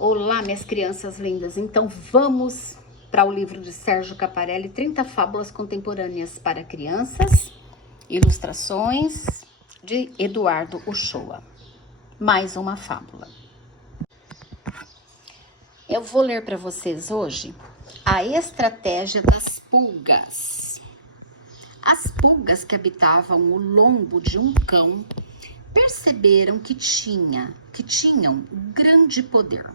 Olá, minhas crianças lindas. Então vamos para o livro de Sérgio Caparelli, 30 Fábulas Contemporâneas para Crianças, ilustrações de Eduardo Uchoa. Mais uma fábula. Eu vou ler para vocês hoje a estratégia das pulgas. As pulgas que habitavam o lombo de um cão perceberam que tinham grande poder.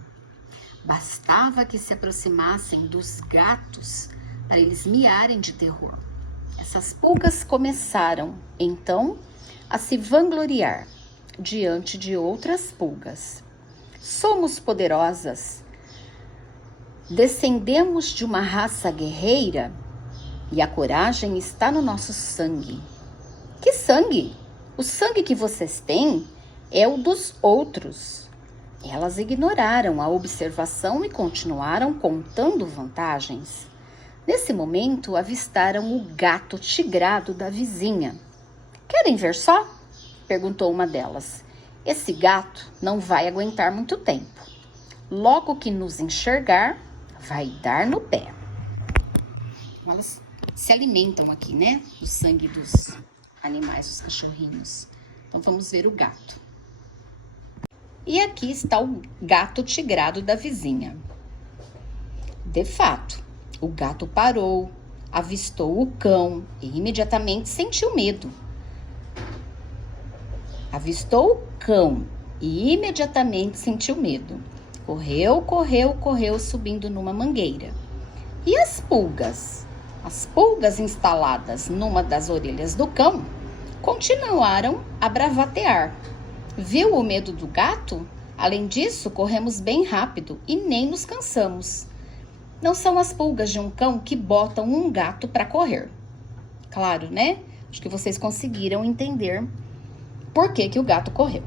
Bastava que se aproximassem dos gatos para eles miarem de terror. Essas pulgas começaram, então, a se vangloriar diante de outras pulgas. Somos poderosas, descendemos de uma raça guerreira e a coragem está no nosso sangue. Que sangue? O sangue que vocês têm é o dos outros. Elas ignoraram a observação e continuaram contando vantagens. Nesse momento, avistaram o gato tigrado da vizinha. Querem ver só? Perguntou uma delas. Esse gato não vai aguentar muito tempo. Logo que nos enxergar, vai dar no pé. Elas se alimentam aqui, né? Do sangue dos animais, dos cachorrinhos. Então, vamos ver o gato. E aqui está o gato tigrado da vizinha. De fato, o gato parou, avistou o cão e imediatamente sentiu medo. Correu, subindo numa mangueira. E as pulgas? As pulgas instaladas numa das orelhas do cão continuaram a bravatear. Viu o medo do gato? Além disso, corremos bem rápido e nem nos cansamos. Não são as pulgas de um cão que botam um gato para correr. Claro, né? Acho que vocês conseguiram entender por que o gato correu.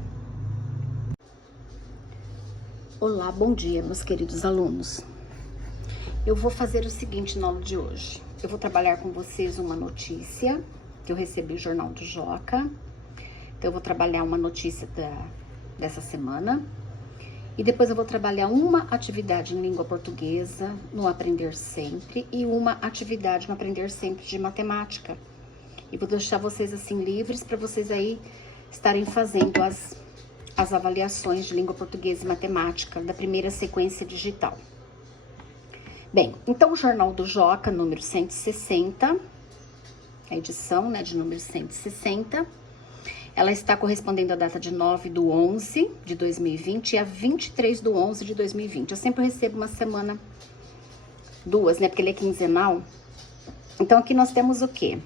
Olá, bom dia, meus queridos alunos. Eu vou fazer o seguinte na aula de hoje. Eu vou trabalhar com vocês uma notícia que eu recebi do Jornal do Joca. Então, eu vou trabalhar uma notícia dessa semana. E depois eu vou trabalhar uma atividade em língua portuguesa, no Aprender Sempre, e uma atividade no Aprender Sempre de matemática. E vou deixar vocês assim livres para vocês aí estarem fazendo as avaliações de língua portuguesa e matemática da primeira sequência digital. Bem, então o Jornal do Joca, número 160, a edição, né, de número 160, ela está correspondendo à data de 9/11/2020 e a 23/11/2020. Eu sempre recebo uma semana, duas, né? Porque ele é quinzenal. Então, aqui nós temos o quê?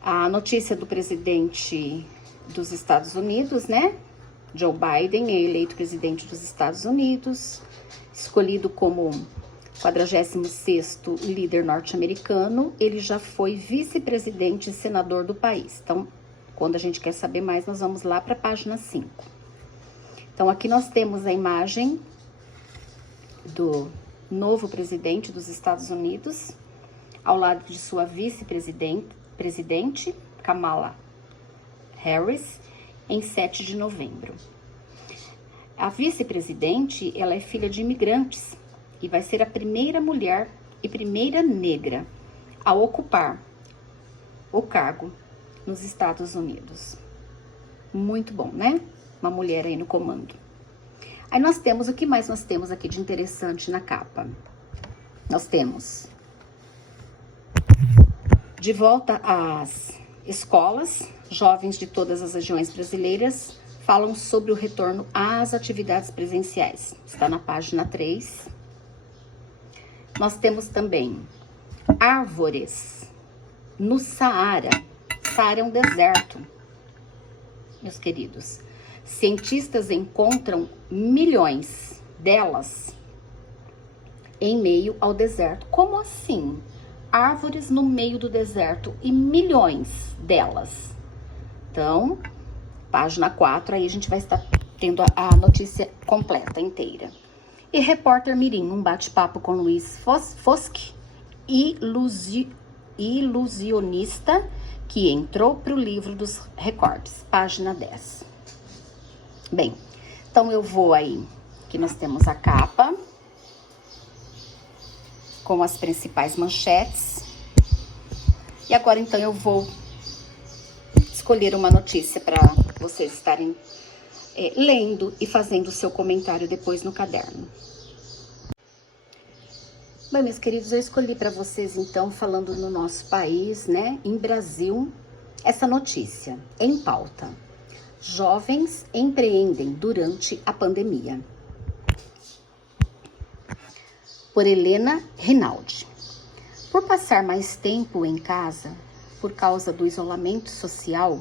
A notícia do presidente dos Estados Unidos, né? Joe Biden é eleito presidente dos Estados Unidos, escolhido como 46º líder norte-americano. Ele já foi vice-presidente e senador do país. Então, quando a gente quer saber mais, nós vamos lá para a página 5. Então, aqui nós temos a imagem do novo presidente dos Estados Unidos, ao lado de sua vice-presidente, Kamala Harris, em 7 de novembro. A vice-presidente, ela é filha de imigrantes e vai ser a primeira mulher e primeira negra a ocupar o cargo nos Estados Unidos. Muito bom, né? Uma mulher aí no comando. Aí nós temos, o que mais nós temos aqui de interessante na capa? Nós temos, de volta às escolas, jovens de todas as regiões brasileiras falam sobre o retorno às atividades presenciais. Está na página 3. Nós temos também árvores no Saara. Saara é um deserto, meus queridos. Cientistas encontram milhões delas em meio ao deserto. Como assim? Árvores no meio do deserto e milhões delas. Então, página 4, aí a gente vai estar tendo a notícia completa, inteira. E Repórter Mirim, um bate-papo com Luiz Foschi, ilusionista, que entrou para o livro dos recordes, página 10. Bem, então eu vou aí Aqui nós temos a capa com as principais manchetes. E agora, então, eu vou escolher uma notícia para vocês estarem lendo e fazendo o seu comentário depois no caderno. Bem, meus queridos, eu escolhi para vocês, então, falando no nosso país, né, em Brasil, essa notícia em pauta. Jovens empreendem durante a pandemia. Por Helena Rinaldi. Por passar mais tempo em casa, por causa do isolamento social,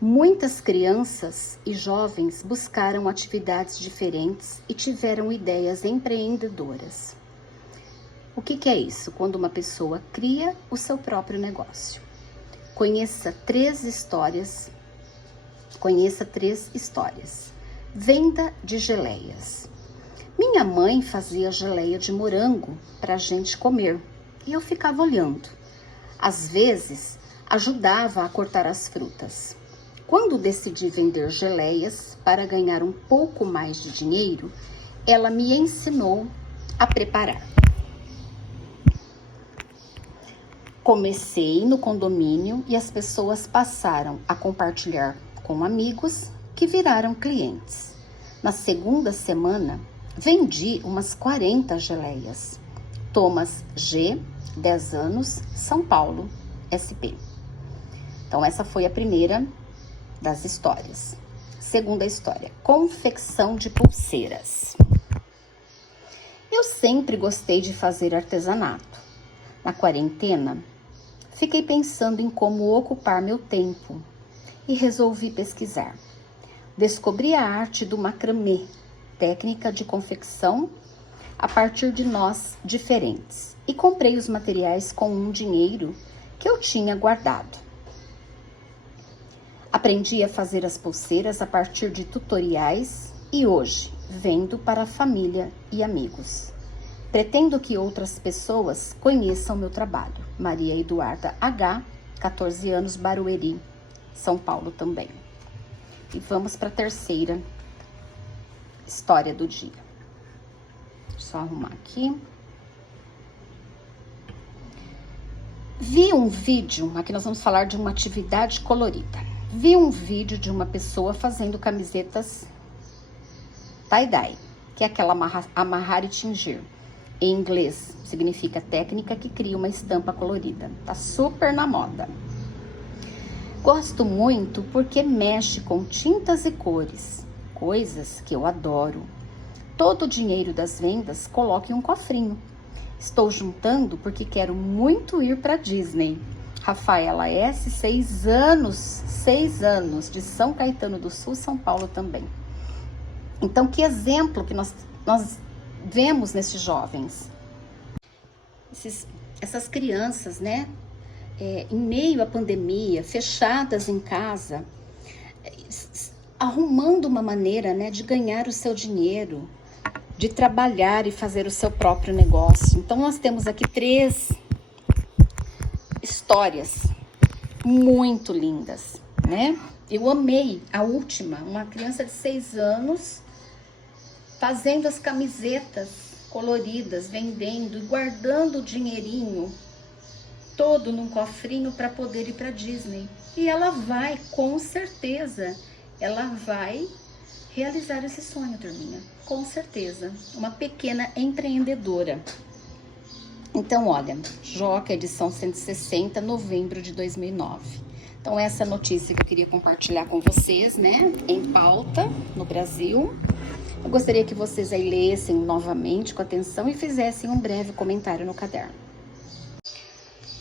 muitas crianças e jovens buscaram atividades diferentes e tiveram ideias empreendedoras. O que é isso? Quando uma pessoa cria o seu próprio negócio. Conheça três histórias. Venda de geleias. Minha mãe fazia geleia de morango para a gente comer e eu ficava olhando. Às vezes, ajudava a cortar as frutas. Quando decidi vender geleias para ganhar um pouco mais de dinheiro, ela me ensinou a preparar. Comecei no condomínio e as pessoas passaram a compartilhar com amigos que viraram clientes. Na segunda semana, vendi umas 40 geleias. Thomas G, 10 anos, São Paulo, SP. Então, essa foi a primeira das histórias. Segunda história, confecção de pulseiras. Eu sempre gostei de fazer artesanato. Na quarentena, fiquei pensando em como ocupar meu tempo e resolvi pesquisar. Descobri a arte do macramê, técnica de confecção a partir de nós diferentes, e comprei os materiais com um dinheiro que eu tinha guardado. Aprendi a fazer as pulseiras a partir de tutoriais e hoje vendo para a família e amigos. Pretendo que outras pessoas conheçam meu trabalho. Maria Eduarda H, 14 anos, Barueri, São Paulo também. E vamos para a terceira história do dia. Só arrumar aqui. Vi um vídeo, aqui nós vamos falar de uma atividade colorida. Vi um vídeo de uma pessoa fazendo camisetas tie-dye, que é aquela amarrar e tingir. Em inglês, significa técnica que cria uma estampa colorida. Tá super na moda. Gosto muito porque mexe com tintas e cores, coisas que eu adoro. Todo o dinheiro das vendas coloco em um cofrinho. Estou juntando porque quero muito ir para Disney. Rafaela S, 6 anos, de São Caetano do Sul, São Paulo também. Então, que exemplo que nós vemos nesses jovens. Essas crianças, né? Em meio à pandemia, fechadas em casa, arrumando uma maneira, né, de ganhar o seu dinheiro, de trabalhar e fazer o seu próprio negócio. Então, nós temos aqui 3 histórias muito lindas, né? Eu amei a última, uma criança de 6 anos fazendo as camisetas coloridas, vendendo e guardando o dinheirinho todo num cofrinho para poder ir para Disney. E ela vai, com certeza, ela vai realizar esse sonho, turminha. Com certeza. Uma pequena empreendedora. Então, olha, Joca, edição 160, novembro de 2009. Então, essa notícia que eu queria compartilhar com vocês, né? Em pauta, no Brasil. Eu gostaria que vocês aí lessem novamente com atenção e fizessem um breve comentário no caderno.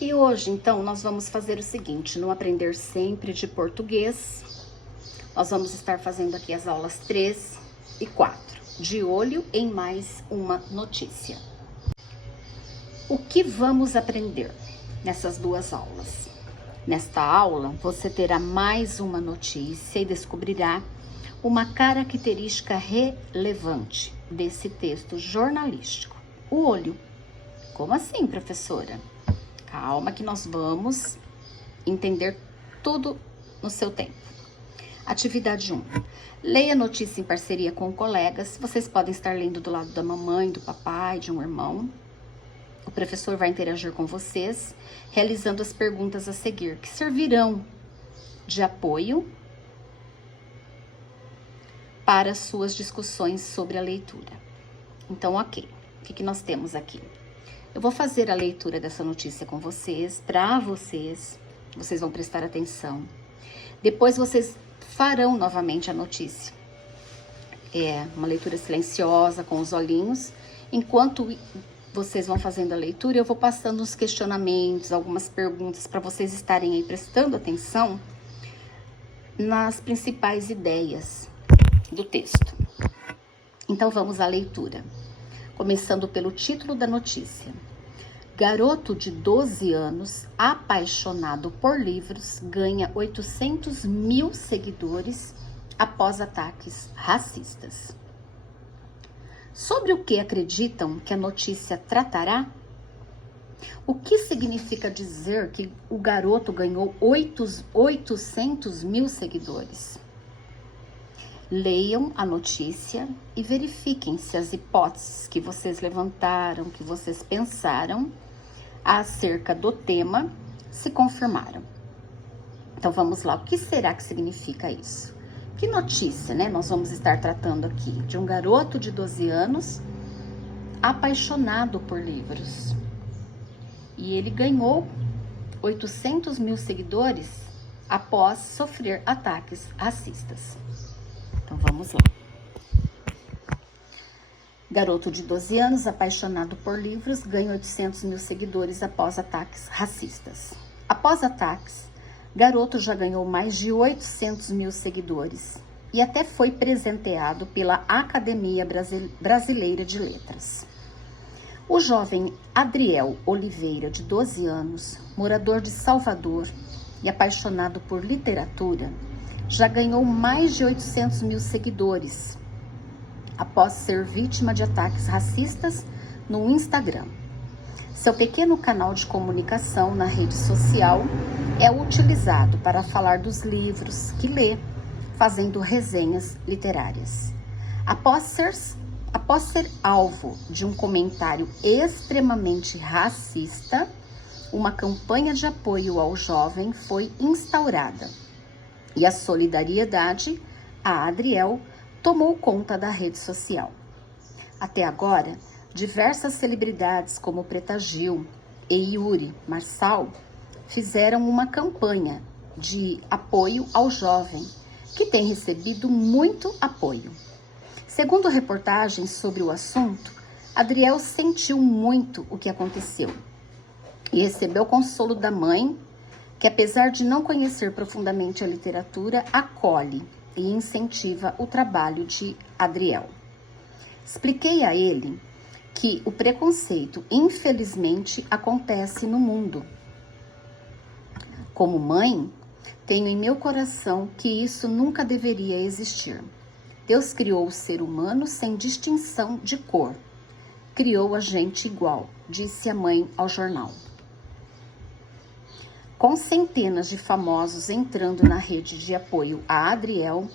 E hoje, então, nós vamos fazer o seguinte, no Aprender Sempre de Português, nós vamos estar fazendo aqui as aulas 3 e 4, de olho em mais uma notícia. O que vamos aprender nessas 2 aulas? Nesta aula, você terá mais uma notícia e descobrirá uma característica relevante desse texto jornalístico. O olho. Como assim, professora? Calma que nós vamos entender tudo no seu tempo. Atividade 1. Leia a notícia em parceria com colegas. Vocês podem estar lendo do lado da mamãe, do papai, de um irmão. O professor vai interagir com vocês, realizando as perguntas a seguir, que servirão de apoio para suas discussões sobre a leitura. Então, ok. O que nós temos aqui? Eu vou fazer a leitura dessa notícia com vocês, para vocês. Vocês vão prestar atenção. Depois vocês farão novamente a notícia. É uma leitura silenciosa, com os olhinhos. Enquanto vocês vão fazendo a leitura, eu vou passando uns questionamentos, algumas perguntas, para vocês estarem aí prestando atenção nas principais ideias do texto. Então vamos à leitura. Começando pelo título da notícia. Garoto de 12 anos, apaixonado por livros, ganha 800 mil seguidores após ataques racistas. Sobre o que acreditam que a notícia tratará? O que significa dizer que o garoto ganhou 800 mil seguidores? Leiam a notícia e verifiquem se as hipóteses que vocês levantaram, que vocês pensaram acerca do tema, se confirmaram. Então vamos lá, o que será que significa isso? Que notícia, né? Nós vamos estar tratando aqui de um garoto de 12 anos apaixonado por livros. E ele ganhou 800 mil seguidores após sofrer ataques racistas. Então vamos lá. Garoto de 12 anos, apaixonado por livros, ganha 800 mil seguidores após ataques racistas. Após ataques, garoto já ganhou mais de 800 mil seguidores e até foi presenteado pela Academia Brasileira de Letras. O jovem Adriel Oliveira, de 12 anos, morador de Salvador e apaixonado por literatura, já ganhou mais de 800 mil seguidores após ser vítima de ataques racistas no Instagram. Seu pequeno canal de comunicação na rede social é utilizado para falar dos livros que lê, fazendo resenhas literárias. Após ser alvo de um comentário extremamente racista, uma campanha de apoio ao jovem foi instaurada e a solidariedade a Adriel tomou conta da rede social. Até agora, diversas celebridades como Preta Gil e Yuri Marçal fizeram uma campanha de apoio ao jovem, que tem recebido muito apoio. Segundo reportagens sobre o assunto, Adriel sentiu muito o que aconteceu e recebeu consolo da mãe, que apesar de não conhecer profundamente a literatura, acolhe e incentiva o trabalho de Adriel. Expliquei a ele que o preconceito, infelizmente, acontece no mundo. Como mãe, tenho em meu coração que isso nunca deveria existir. Deus criou o ser humano sem distinção de cor. Criou a gente igual, disse a mãe ao jornal. Com centenas de famosos entrando na rede de apoio a Adriel,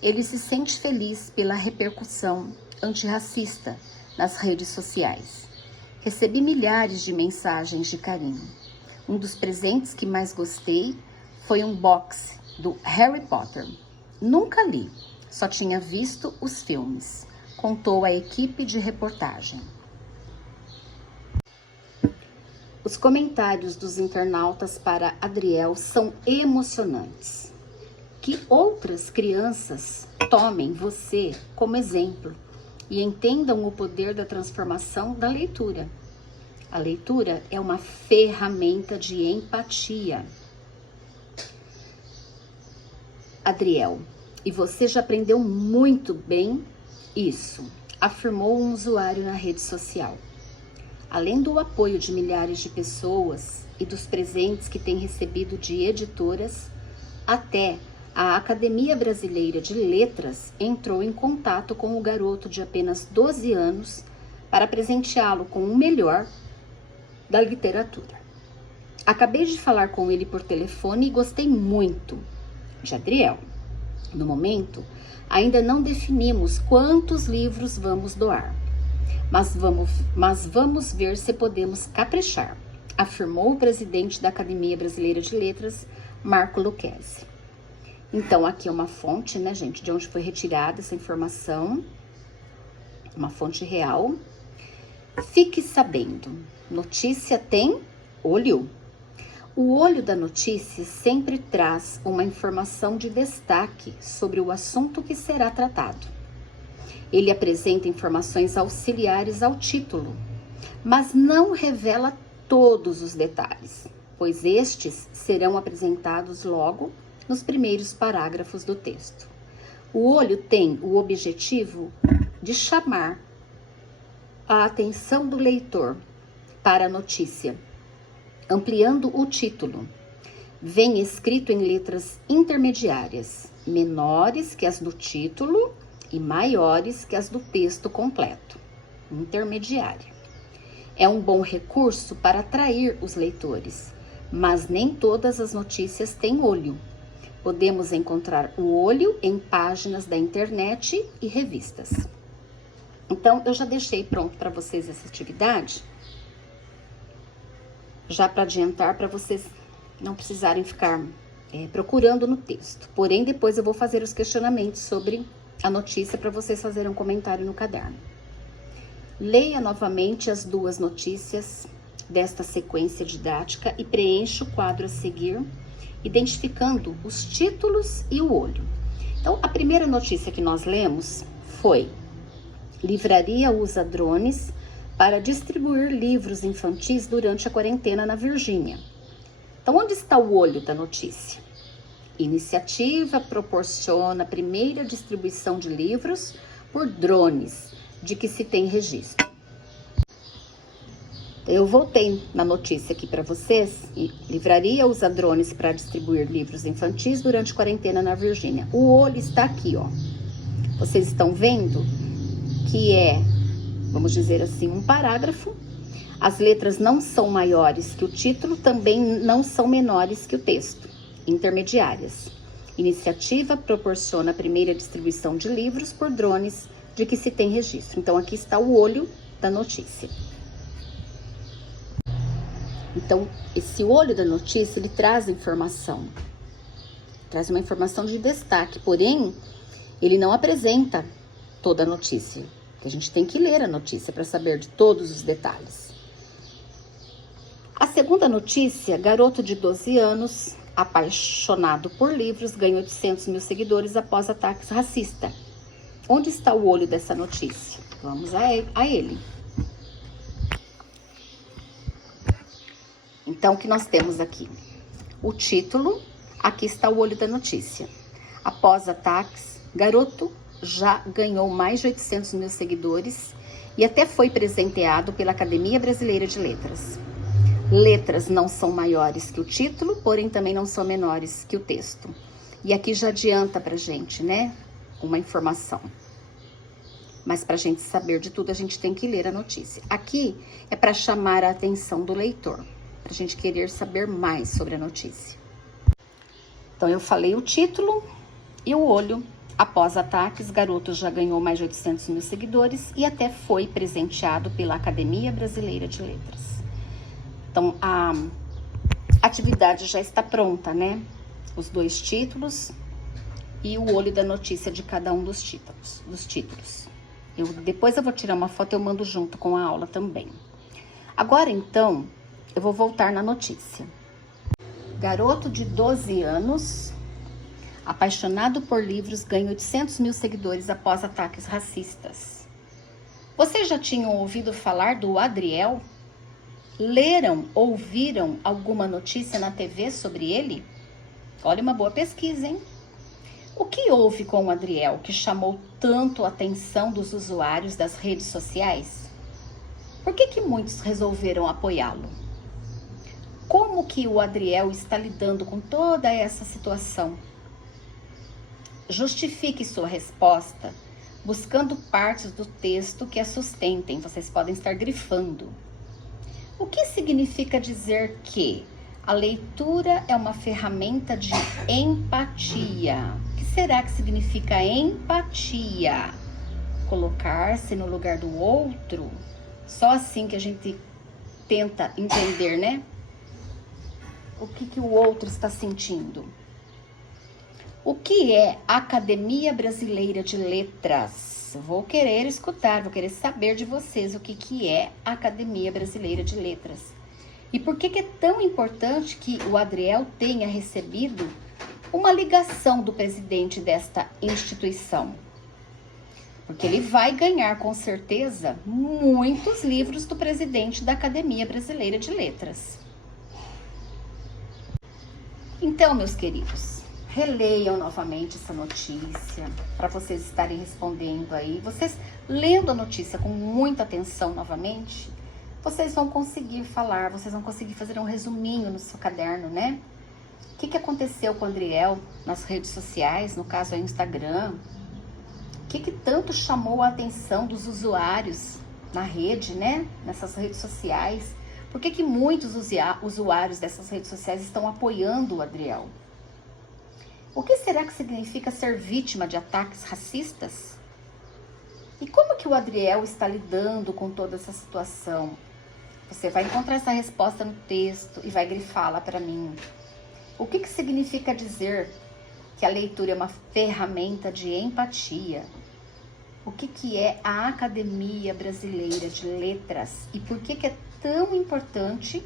ele se sente feliz pela repercussão antirracista nas redes sociais. Recebi milhares de mensagens de carinho. Um dos presentes que mais gostei foi um box do Harry Potter. Nunca li, só tinha visto os filmes, contou a equipe de reportagem. Os comentários dos internautas para Adriel são emocionantes. Que outras crianças tomem você como exemplo e entendam o poder da transformação da leitura. A leitura é uma ferramenta de empatia. Adriel, e você já aprendeu muito bem isso, afirmou um usuário na rede social. Além do apoio de milhares de pessoas e dos presentes que tem recebido de editoras, até a Academia Brasileira de Letras entrou em contato com o garoto de apenas 12 anos para presenteá-lo com o melhor da literatura. Acabei de falar com ele por telefone e gostei muito de Adriel. No momento, ainda não definimos quantos livros vamos doar, mas vamos ver se podemos caprichar, afirmou o presidente da Academia Brasileira de Letras, Marco Lucchesi. Então, aqui é uma fonte, né, gente, de onde foi retirada essa informação, uma fonte real. Fique sabendo, notícia tem olho. O olho da notícia sempre traz uma informação de destaque sobre o assunto que será tratado. Ele apresenta informações auxiliares ao título, mas não revela todos os detalhes, pois estes serão apresentados logo nos primeiros parágrafos do texto. O olho tem o objetivo de chamar a atenção do leitor para a notícia, ampliando o título. Vem escrito em letras intermediárias, menores que as do título e maiores que as do texto completo. Intermediária. É um bom recurso para atrair os leitores, mas nem todas as notícias têm olho. Podemos encontrar o olho em páginas da internet e revistas. Então, eu já deixei pronto para vocês essa atividade, já para adiantar, para vocês não precisarem ficar procurando no texto. Porém, depois eu vou fazer os questionamentos sobre a notícia para vocês fazerem um comentário no caderno. Leia novamente as duas notícias desta sequência didática e preencha o quadro a seguir, identificando os títulos e o olho. Então, a primeira notícia que nós lemos foi: livraria usa drones para distribuir livros infantis durante a quarentena na Virgínia. Então, onde está o olho da notícia? Iniciativa proporciona a primeira distribuição de livros por drones, de que se tem registro. Eu voltei na notícia aqui para vocês. Livraria usa drones para distribuir livros infantis durante a quarentena na Virgínia. O olho está aqui, ó. Vocês estão vendo que é, vamos dizer assim, um parágrafo. As letras não são maiores que o título, também não são menores que o texto. Intermediárias. Iniciativa proporciona a primeira distribuição de livros por drones, de que se tem registro. Então, aqui está o olho da notícia. Então, esse olho da notícia, ele traz informação. Traz uma informação de destaque, porém, ele não apresenta toda a notícia. A gente tem que ler a notícia para saber de todos os detalhes. A segunda notícia: garoto de 12 anos, apaixonado por livros, ganha 800 mil seguidores após ataques racistas. Onde está o olho dessa notícia? Vamos a ele. Então, o que nós temos aqui? O título, aqui está o olho da notícia. Após ataques, garoto já ganhou mais de 800 mil seguidores e até foi presenteado pela Academia Brasileira de Letras. Letras não são maiores que o título, porém também não são menores que o texto. E aqui já adianta pra gente, né, uma informação. Mas pra gente saber de tudo, a gente tem que ler a notícia. Aqui é para chamar a atenção do leitor, pra gente querer saber mais sobre a notícia. Então, eu falei o título e o olho. Após ataques, garoto já ganhou mais de 800 mil seguidores e até foi presenteado pela Academia Brasileira de Letras. Então, a atividade já está pronta, né? Os dois títulos e o olho da notícia de cada um dos títulos. Depois eu vou tirar uma foto e eu mando junto com a aula também. Agora, então, eu vou voltar na notícia. Garoto de 12 anos, apaixonado por livros, ganha 800 mil seguidores após ataques racistas. Vocês já tinham ouvido falar do Adriel? Ouviram alguma notícia na TV sobre ele? Olha, uma boa pesquisa, hein? O que houve com o Adriel que chamou tanto a atenção dos usuários das redes sociais? Por que muitos resolveram apoiá-lo? Como que o Adriel está lidando com toda essa situação? Justifique sua resposta buscando partes do texto que a sustentem. Vocês podem estar grifando. O que significa dizer que A leitura é uma ferramenta de empatia. O que será que significa empatia? Colocar-se no lugar do outro. Só assim que a gente tenta entender, né? O que o outro está sentindo. O que é a Academia Brasileira de Letras? Vou querer escutar, vou querer saber de vocês o que é a Academia Brasileira de Letras. E por que é tão importante que o Adriel tenha recebido uma ligação do presidente desta instituição? Porque ele vai ganhar, com certeza, muitos livros do presidente da Academia Brasileira de Letras. Então, meus queridos, releiam novamente essa notícia, para vocês estarem respondendo aí. Vocês, lendo a notícia com muita atenção novamente, vocês vão conseguir falar, vocês vão conseguir fazer um resuminho no seu caderno, né? O que aconteceu com o Adriel nas redes sociais, no caso aí no Instagram? O que tanto chamou a atenção dos usuários na rede, né? Nessas redes sociais? Por que muitos usuários dessas redes sociais estão apoiando o Adriel? O que será que significa ser vítima de ataques racistas? E como que o Adriel está lidando com toda essa situação? Você vai encontrar essa resposta no texto e vai grifá-la para mim. O que significa dizer que a leitura é uma ferramenta de empatia? O que é a Academia Brasileira de Letras? E por que é tão importante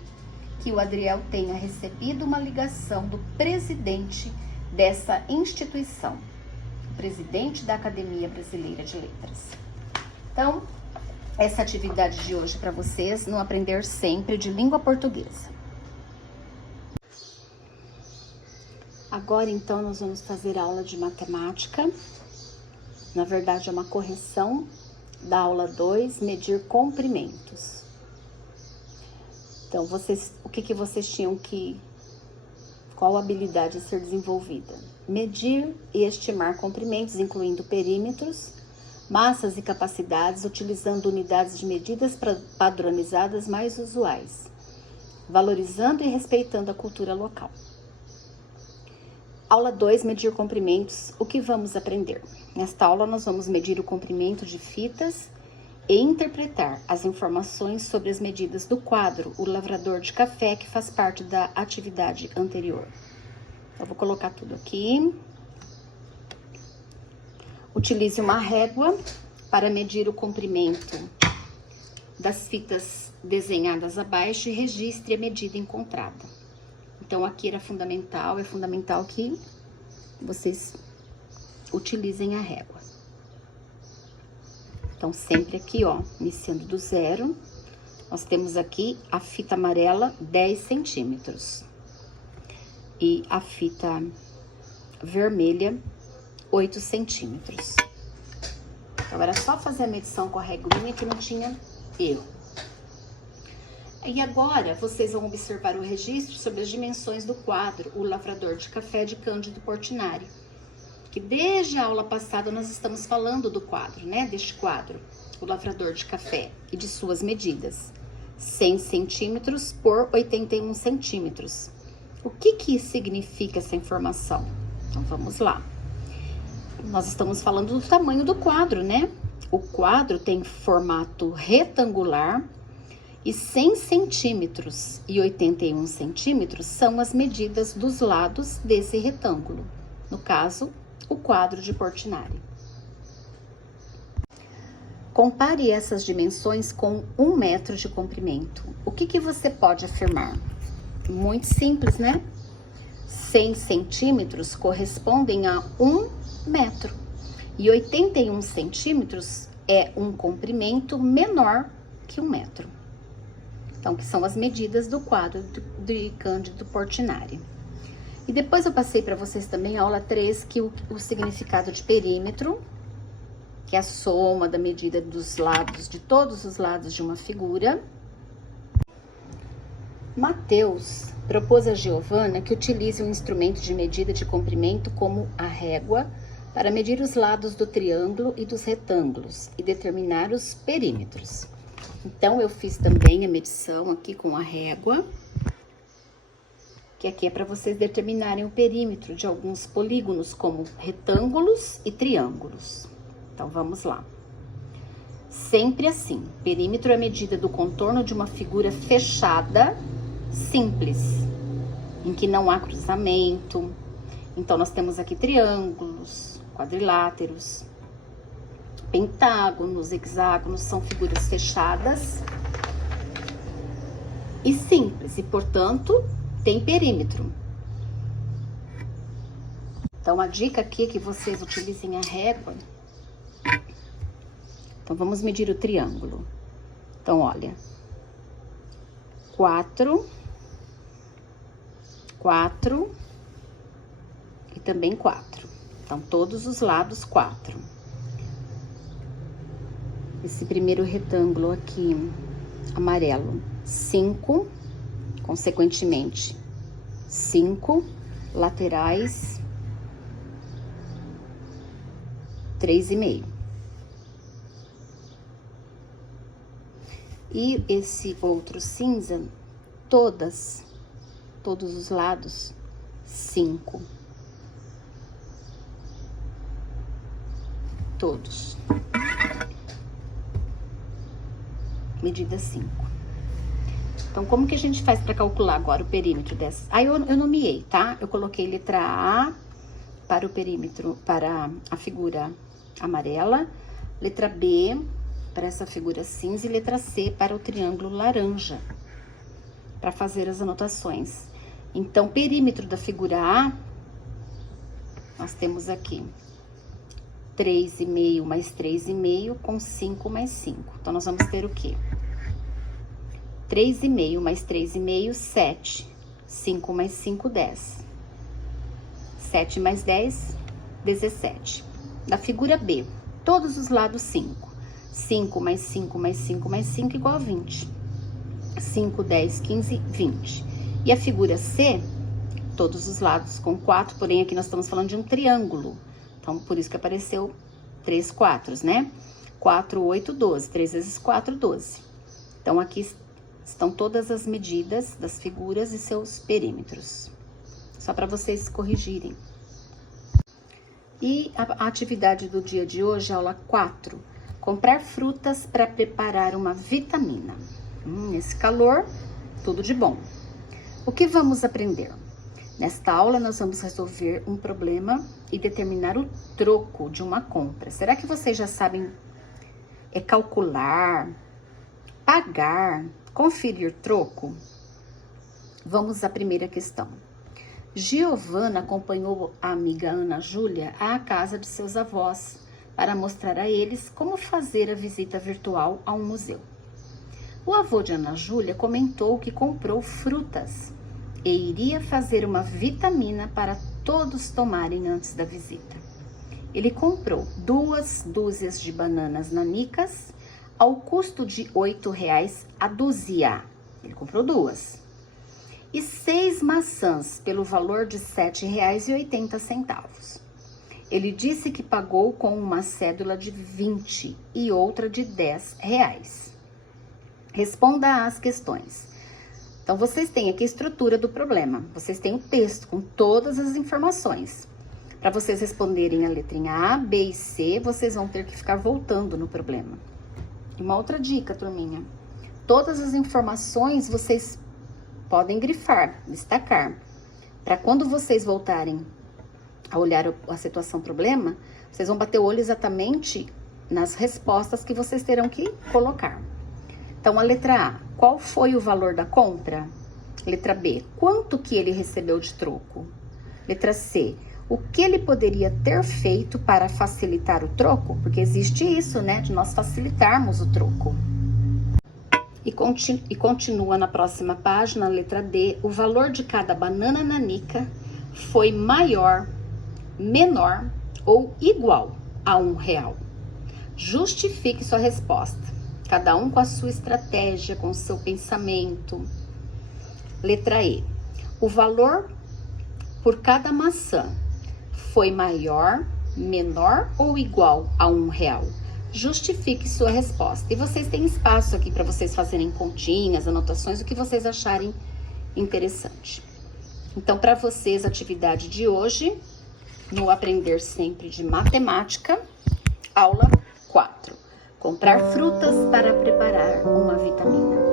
que o Adriel tenha recebido uma ligação do presidente dessa instituição, o presidente da Academia Brasileira de Letras? Então, essa atividade de hoje para vocês no Aprender Sempre de Língua Portuguesa. Agora, então, nós vamos fazer aula de matemática. Na verdade, é uma correção da aula 2, medir comprimentos. Então, o que vocês tinham que... Qual habilidade a ser desenvolvida? Medir e estimar comprimentos, incluindo perímetros, massas e capacidades, utilizando unidades de medidas padronizadas mais usuais, valorizando e respeitando a cultura local. Aula 2, medir comprimentos. O que vamos aprender? Nesta aula, nós vamos medir o comprimento de fitas e interpretar as informações sobre as medidas do quadro O Lavrador de Café, que faz parte da atividade anterior. Eu vou colocar tudo aqui. Utilize uma régua para medir o comprimento das fitas desenhadas abaixo e registre a medida encontrada. Então, aqui é fundamental que vocês utilizem a régua. Então, sempre aqui, ó, iniciando do zero, nós temos aqui a fita amarela, 10 centímetros. E a fita vermelha, 8 centímetros. Então, era só fazer a medição com a reguinha que não tinha erro. E agora, vocês vão observar o registro sobre as dimensões do quadro O Lavrador de Café, de Cândido Portinari. Que desde a aula passada nós estamos falando do quadro, né? Deste quadro, O Lavrador de Café, e de suas medidas. 100 centímetros por 81 centímetros. O que significa essa informação? Então, vamos lá. Nós estamos falando do tamanho do quadro, né? O quadro tem formato retangular e 100 centímetros e 81 centímetros são as medidas dos lados desse retângulo. No caso, o quadro de Portinari. Compare essas dimensões com 1 metro de comprimento. O que você pode afirmar? Muito simples, né? 100 centímetros correspondem a 1 metro. E 81 centímetros é um comprimento menor que 1 metro. Então, que são as medidas do quadro de Cândido Portinari. E depois eu passei para vocês também a aula 3, que o significado de perímetro, que é a soma da medida dos lados, de todos os lados de uma figura. Mateus propôs a Giovana que utilize um instrumento de medida de comprimento como a régua para medir os lados do triângulo e dos retângulos e determinar os perímetros. Então, eu fiz também a medição aqui com a régua. que aqui é para vocês determinarem o perímetro de alguns polígonos, como retângulos e triângulos. Então, vamos lá. Sempre assim, perímetro é a medida do contorno de uma figura fechada, simples, em que não há cruzamento. Então, nós temos aqui triângulos, quadriláteros, pentágonos, hexágonos, são figuras fechadas e simples, e, portanto, tem perímetro. Então, a dica aqui é que vocês utilizem a régua. Então, vamos medir o triângulo. Então, olha, 4, 4 e também 4. Então, todos os lados 4. Esse primeiro retângulo aqui, amarelo, 5, consequentemente, 5, laterais, 3,5. E esse outro cinza, todos os lados, 5. Todos. Medida 5. Então, como que a gente faz para calcular agora o perímetro dessa? Aí eu nomeei, tá? Eu coloquei letra A para o perímetro, para a figura amarela, letra B para essa figura cinza e letra C para o triângulo laranja, para fazer as anotações. Então, perímetro da figura A, nós temos aqui 3,5 mais 3,5 com 5 mais 5. Então, nós vamos ter o quê? 3,5 mais 3,5, 7. 5 mais 5, 10. 7 mais 10, 17. Da figura B, todos os lados 5. 5 mais 5 mais 5 mais 5 igual a 20. 5, 10, 15, 20. E a figura C, todos os lados com 4, porém aqui nós estamos falando de um triângulo. Então, por isso que apareceu 3 quatros, né? 4, 8, 12. 3 vezes 4, 12. Então, aqui estão todas as medidas das figuras e seus perímetros. Só para vocês corrigirem. E a atividade do dia de hoje, aula 4. Comprar frutas para preparar uma vitamina. Nesse calor, tudo de bom. O que vamos aprender? Nesta aula, nós vamos resolver um problema e determinar o troco de uma compra. Será que vocês já sabem calcular, pagar, conferir troco? Vamos à primeira questão. Giovana acompanhou a amiga Ana Júlia à casa de seus avós para mostrar a eles como fazer a visita virtual a um museu. O avô de Ana Júlia comentou que comprou frutas e iria fazer uma vitamina para todos tomarem antes da visita. Ele comprou 2 dúzias de bananas nanicas ao custo de R$8 a dúzia. Ele comprou 2. E 6 maçãs pelo valor de R$7,80. Ele disse que pagou com uma cédula de 20 e outra de R$10. Responda às questões. Então, vocês têm aqui a estrutura do problema. Vocês têm o texto com todas as informações. Para vocês responderem a letrinha A, B e C, vocês vão ter que ficar voltando no problema. E uma outra dica, turminha. Todas as informações vocês podem grifar, destacar. Para quando vocês voltarem a olhar a situação problema, vocês vão bater o olho exatamente nas respostas que vocês terão que colocar. Então, a letra A, qual foi o valor da compra? Letra B, quanto que ele recebeu de troco? Letra C, o que ele poderia ter feito para facilitar o troco? Porque existe isso, né, de nós facilitarmos o troco. E continua na próxima página, letra D, o valor de cada banana nanica foi maior, menor ou igual a R$1. Justifique sua resposta. Cada um com a sua estratégia, com o seu pensamento. Letra E. O valor por cada maçã foi maior, menor ou igual a R$1? Justifique sua resposta. E vocês têm espaço aqui para vocês fazerem continhas, anotações, o que vocês acharem interessante. Então, para vocês, a atividade de hoje, no Aprender Sempre de Matemática, aula 4. Comprar frutas para preparar uma vitamina.